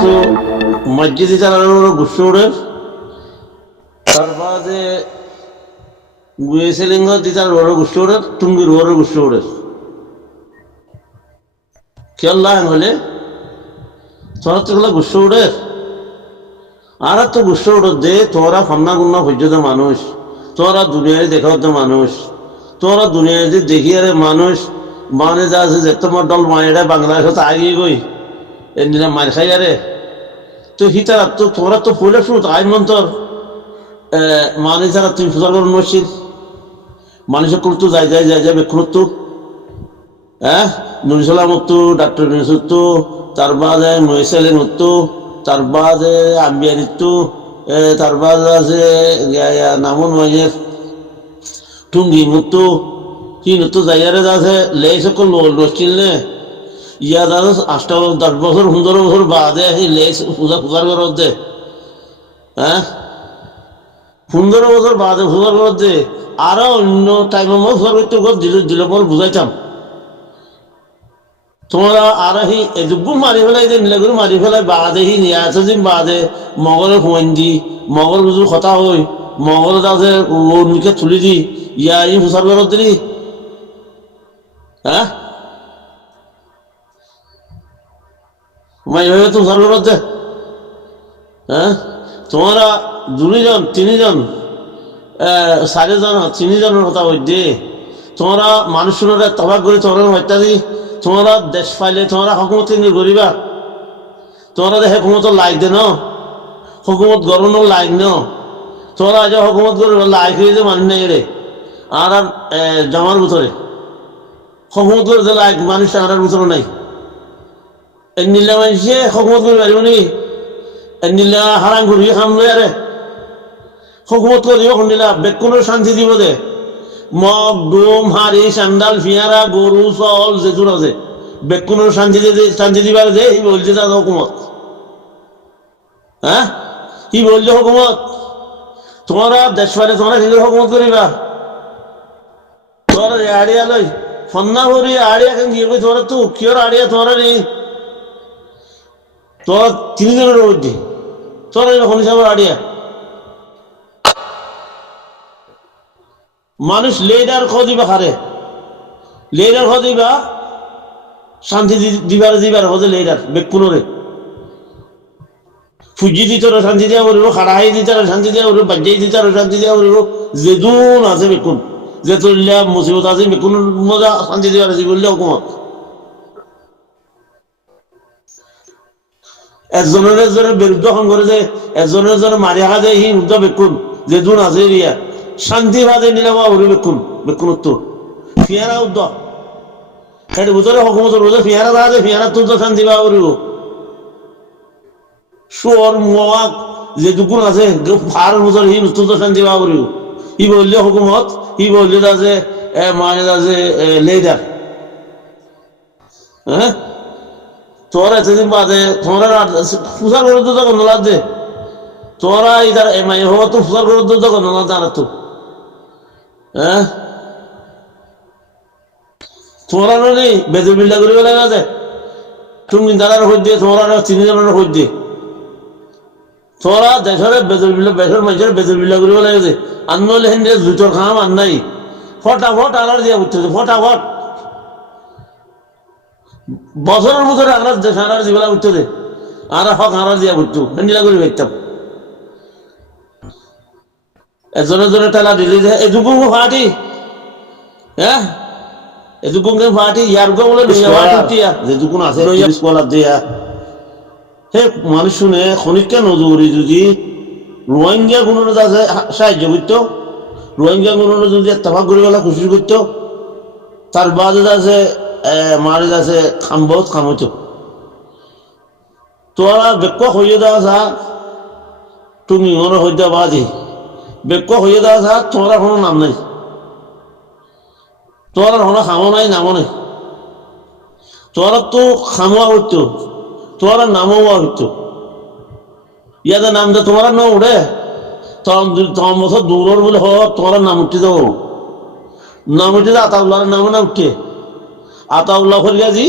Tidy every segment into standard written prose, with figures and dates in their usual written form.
তো মসজিদে চালানোর গুচ্ছ ওড়ে তারপরে গুয়েছিলিঙ্গ দিতার ওর গুচ্ছ ওড়ে টুঙ্গির ওর গুচ্ছ ওড়ে খেয়াল হলে তোরা তো গুলো গুচ্ছ ওড়ে আর তো গুচ্ছ ওড়ে দে তোরা ফান্না গুন্না পর্যন্ত মানুষ তোরা দুনিয়ায় দেখাও তো মানুষ তোরা দুনিয়ায় যে দেখি আরে মানুষ মানে যা আছে যে তোমার দল মায়েরা বাংলাদেশে তো আগিয়ে গই এর নিলাম মার খাই আরে তো হিতারা তো তোরা তো পড়লে শুরু আইন মন্তর মানে যারা তুমি সুতার করুন মসজিদ মানুষের করতো যাই যাই যাই যাবে খুঁড়তো হ্যাঁ নুরিসালাম উত্তু ডাক্তার নুরিস উত্তু তার বাদে মহিসালেন উত্তু তার বাদে আম্বিয়ার উত্তু তার বাদে আছে নামুন মাইয়ের টুঙ্গি মুত্তু কি নতো যাইয়ারে আছে লে সকল চিনলে ইয়া দাদা 8-10 বছর 15 বছর বাদে লে পূজা পূজার করতে হ্যাঁ 15 বছর বাদে পূজার করতে আরো অন্য টাইমে মই পূজা করতে দিলে পর বুঝাইতাম তোমরা আর এদুব্বু মারি ফেলাই যে নীলাগুলো মারি ফেলাই বাদে নিয়ে আছে যে বাদে মগলের হুঁয়াইন দি মগল বুঝুর কথা হই মগল আছে নিকে তুলি দি ইয়া ই পূজার করত দিলি হ্যাঁ মাই তো পূজার করত দে হ্যাঁ তোমরা 2 জন 3 জন 4 জন 3 জনের কথা হই দে তোমরা মানুষের তবাক করে তোমরা হত্যা দি তোমরা দেশ পাইলে তোমরা হকুমত কেন্দ্র করিবা তোমরা দেখে হুকুমত লাইক দে ন হুকুমত গরমের লাইক ন তোমরা আজ হুকুমত করে লাইক হয়ে যে মানি নাই রে আর জামার ভিতরে হুকুমত করে যে লাইক মানুষ আর ভিতরে নাই নিলে মানুষে হুকুমত করে পারিব নি নিলে হারাম করি খাম লই আরে হুকুমত করিব শুনিলা বেকুনো শান্তি দিব দে মগ ডোম হাড়ি সান্ডাল ফিয়ারা গরু চল যেতুন আছে বেকুনোর শান্তি দিবার যে হি বলছে তার হুকুমত হ্যাঁ কি বলছে হুকুমত তোমরা দেশ পাইলে তোমরা কি হুকুমত করিবা তোমরা আড়িয়া লই ফন্না করি আড়িয়া কেন গিয়ে তোমরা তো কিয়র আড়িয়া তোমরা নেই তোমরা 3 জনের মধ্যে তোমরা শুনি যাবো আড়িয়া মানুষ লেডার খদিবা খারে লেডার খদিবা শান্তি দিবার হতে লেডার বেকুনরে ফুজি দিতে শান্তি দিয়া করিব খাড়াই দিতে শান্তি দিয়া করিব বাজ্যাই দিতে শান্তি দিয়া করিব যেদুন আছে বেকুন যে তুললে মুসিবত আছে বেকুন মজা শান্তি দিবার আছে বললে হুকুমত একজনের বিরুদ্ধ কাম করে যে একজনের মারি হাকা যায় সি উদ্ধ বেকুন যেদুন আছে রিয়া শান্তি বাদে নিলাম ওরে বেকুন উত্তর ফিয়ারা উদ্দ সেটা ভিতরে হুকুমত রোজে ফিয়ারা দাঁড়াতে ফিয়ারা তো শান্তি বা করিব সুর মগ যে দুকুন আছে ফার ভিতরে হি তো শান্তি বা করিব ই বললে হুকুমত ই বললে আছে মানে আছে লেডার হ্যাঁ তোরা এতদিন বাদে তোমরা পূজার করতে তখন নোলা দে তোরা ইধার এমাই হওয়া তো পূজার করতে তখন নোলা জানা তো হ্যাঁ তোমরা নেই বেজর বিল্লা করে বেলা আছে তুমি দাঁড়ার হই দিয়ে তোমরা 3 জনের হই দিয়ে তোরা দেশের বেজর বিল্লা বেশের মানুষের বেজর বিল্লা করে বেলা গেছে আনলে হেন জুতোর খাম আর নাই ফটাফট আলার দিয়া উঠতেছে ফটাফট বছরের ভিতরে আমরা দেশ আনার যেগুলা উঠতেছে আর হক আনার দিয়া উঠতো হেন্ডিলা করে দেখতাম একজনের টেলা দিলি যে এটুকু ফাটি হ্যাঁ এটুকু ফাটি ইয়ার বলে যেটুকু আছে দিয়া হে মানুষ শুনে খনিকা নজরি যদি রোহিঙ্গা কোনো আছে সাহায্য করতো রোহিঙ্গা কোনো যদি তাফাক করে বেলা খুশি করতো তার বাদে আছে মারি আছে বহুত খাম হইতো তোরা বেক হইয়ে দেওয়া যা তুমি মনে হইতে বাজি বেক হইয়ে দেওয়া যা তোমরা কোনো নাম নাই তোরা কোনো খামো নাই নামও নাই তোরা তো খামোয়া হইতো তোরা নামও হইতো ইয়াদের নাম দে তোমরা ন উঠে তোমার মতো দূরের বলে হ তোমরা নাম উঠতে যাবো নাম উঠে আতাউল্লাহর নামও না উঠে আতাউল্লাহ ফরিয়াজি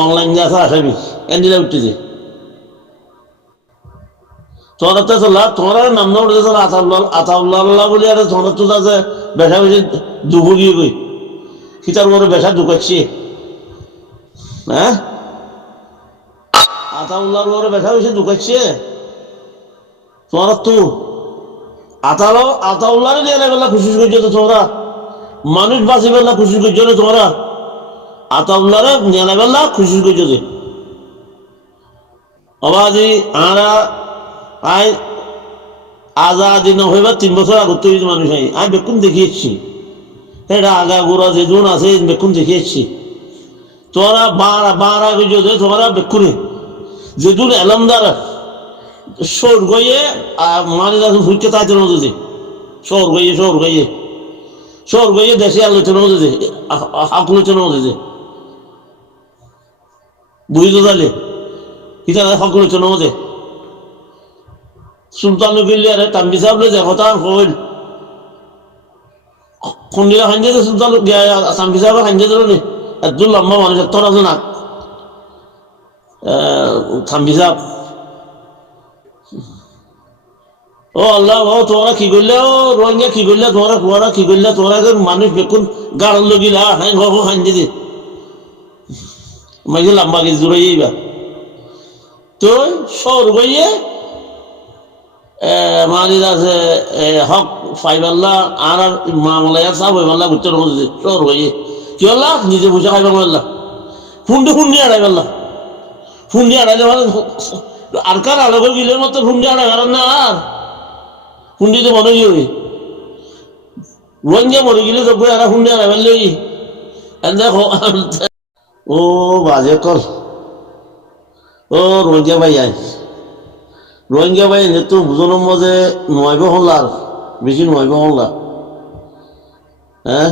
অনলাইন আছে আসামি এন্ডিলা উঠতেছে তোরা তো চলা তোরা নাম না উঠে চলা আতাউল্লাহ বলি আর তোরা তো আছে বেসা বেশি দুবু গিয়ে গই সীতার বড় বেসা ঢুকাচ্ছি হ্যাঁ আতাউল্লাহর বড় বেসা বেশি ঢুকাচ্ছে তোরা তো আতাউল্লাহ নিয়ে বেলা খুশি করছো তো তোমরা মানুষ বাঁচি বেলা খুশি করছো না তোমরা আতাউল্লাহ নিয়ে বেলা খুশি করছো যে অবাদি আরা আই আজাদি না হইবার 3 বছর আগত তৈরি মানুষ আই আমি বেকুন দেখিয়েছি এটা আগা গোড়া যে জন আছে বেকুন দেখিয়েছি তোরা বারা গেছো যে তোমরা বেকুনে যে জন এলামদার শোর গইয়ে মানে ফুটকে তাইতে নদী শোর গইয়ে দেশে আলোচনা হতে আলোচনা হতে বুঝতে তাহলে এটা আলোচনা হতে সুলতান গিলিয়ারে তাম্বি সাহেব যে কথা হইল খুন্ডিরা খাইতে সুলতান তাম্বি সাহেব খাইতে দিল নি এত লম্বা মানুষ তোর আছে না তাম্বি সাহেব ও আল্লাহ ও তোমরা কি করলে ও রোহিঙ্গা কি করলে তোমরা কি করলে তোমরা মানুষ বেকুন গাড় লগিলা হ্যাঁ ঘর খাইতে দি মাঝে লম্বা গেছে জুড়ে যাইবা তো সর গইয়ে মানে আছে হক ফাইবাল্লা আর মামলায় সাব হইবাল্লা ঘুরতে রয়েছে সর গইয়ে কি হল্লা নিজে বসে খাইবা বললা ফুন্ডি আড়াই বললা ফুন্ডি আড়াইলে মানে আর কার আলোক গিলের মতো ফুন্ডি আড়াই কারণ না আর ফুন্ডিতে মনে গিয়ে রোহিঙ্গা মরে গেলে তো আর ফুন্ডি আড়াই ফেললে দেখো ও বাজে কল ও রোহিঙ্গা ভাই যেহেতু বুঝলাম মজে নয়ব হল্লার বেশি নয়ব হল্লা হ্যাঁ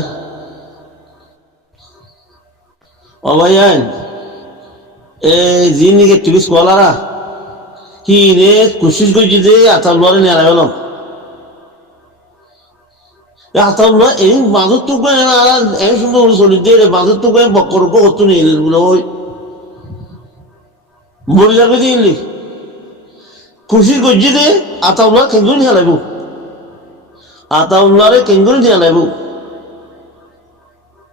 ও ভাই এই যি নাকি টিভি স্কলারা কি রে কোশিশ করছি যে আতাউল্লাহ নিয়ে গেলাম আতাউল্লাহ এই বাঁধর টুকু এই সুন্দর চলিতে বাঁধর টুকু বক্কর করতো নিয়ে বলে ওই মরে যাবে দিলি খুশি করছি যে আতাউল্লাহ কেঙ্গুরি নিয়ে লাগবো আতাউল্লাহরে কেঙ্গুরি নিয়ে লাগবো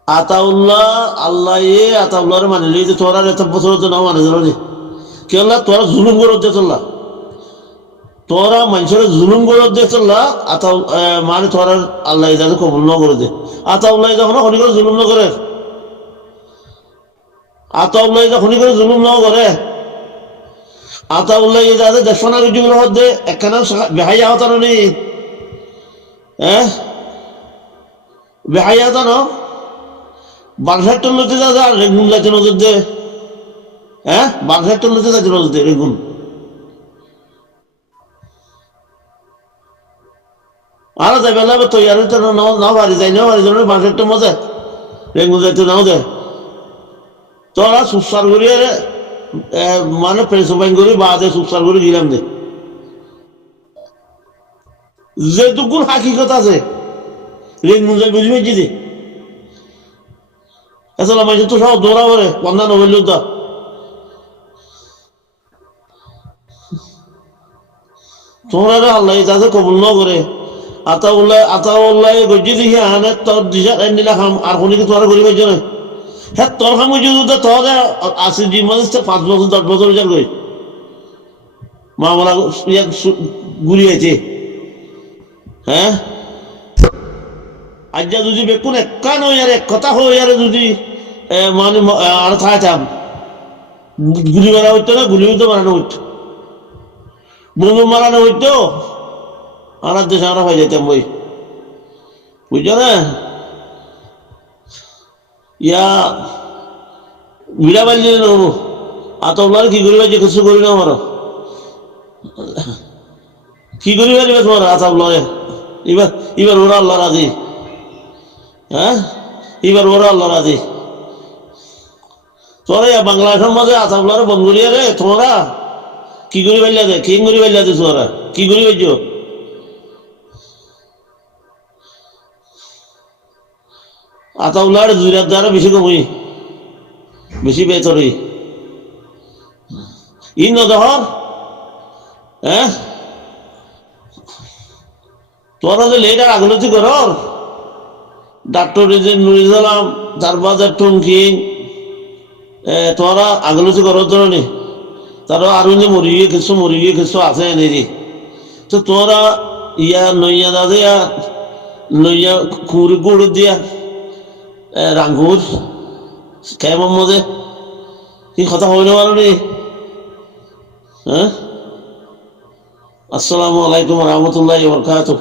আতাউল্লাহ আল্লাহ আতাউল্লাহরে মানিলি যে তোরা এত বছর নাও মানে জানো নি কেলা তোরা জুলুম করত দিয়ে চললা তোরা মানুষের জুলুম করত দিয়ে চললা মানে তোরা আল্লাহ যাতে কবুল ন করে দে আতাউল্লাহ যখন খনি করে জুলুম ন করে আতাউল্লাহ যখন করে জুলুম ন করে আতাউল্লাহ যাতে দেশনার জীবন মধ্যে একখানা বেহাইয়া হতানো নেই হ্যাঁ বেহাইয়া হতানো বাংলার টল্লতে যা রেগুন যাচ্ছে নজর দে হ্যাঁ বাংলার টল্লতে যাচ্ছে নজর দে রেগুন আর যাই বেলা তৈরি তো নাও বাড়ি যাই নাও বাড়ি যাবে বাংলার তো মজা রেগুন যাইতে নাও দে তোরা সুসার করি মানে প্রেস বাইন করি বাদে সুসার করে গিলাম দে যেটুকুন হাকিকত আছে রেগুন যাই বুঝি পেয়েছি দে আসলে মাঝে তো সব দৌড়া করে বন্ধা নবেল তো তোমরা আল্লাহ তাদের কবুল ন করে আতাউল্লাহ গজ্জি দেখি আনে তোর দিশা নিলা খাম আর কোন কি তোরা করি পাইছ না হ্যাঁ তোর খাম যদি তোর আসি জি মাস 5 বছর 10 বছর বিচার করি মামলা ঘুরিয়েছে হ্যাঁ আজ যদি বেকুন একা নয় আর এক কথা হই আর যদি মানে আর থাকতাম গুলি মারা হইতো না গুলি হইতো মারানো হইতো বোম মারানো হইতো আর দেশে আমরা হয়ে যেতাম বই বুঝছো না ইয়া বিড়া বাড়লি নেবো আতলার কি করি যে কিছু করি না আমার কি করি পারিবে তোমার আতাবলরে এবার ওরা আল্লাহ রাজি হ্যাঁ এবার ওরা আল্লাহ রাজি তোরা বাংলাদেশের মাঝে আতাবলরে বন্ধ করিয়া রে তোমরা কি করি পাইলা দে কি করি পাইলা দে তোরা কি করি পাইছ আতাউল্লাহর জুরিয়ার দ্বারা বেশি কমই বেশি বেতরই ই নদহর হ্যাঁ তোরা যে লেটার আগলতি কর ডাক্তার যে নুরিজালাম চারবাজার টুমকি তোরা আগলতি কর ধরনি তারা আরো যে মরিয়ে কিছু আছে এনেরি তো তোরা ইয়া নইয়া দাদে নইয়া কুড়ি গুড় দিয়া রাঙ্গুর কেমন মজে কি কথা হইল পারি হ্যাঁ আসসালামু আলাইকুম রহমতুল্লাহ বরকাতুহ